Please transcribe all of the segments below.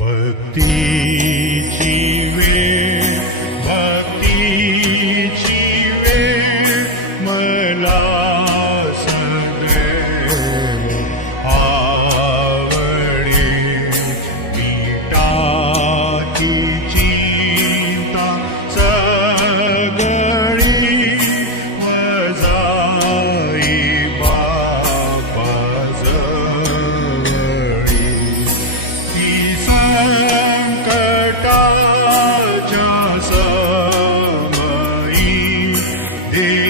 भक्ति जीवे भक्ति जीवे मला He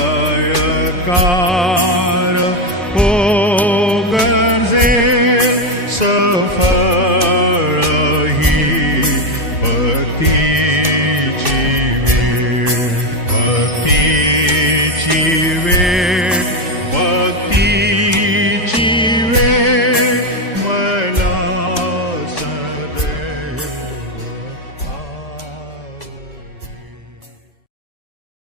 oh pogen zil sofar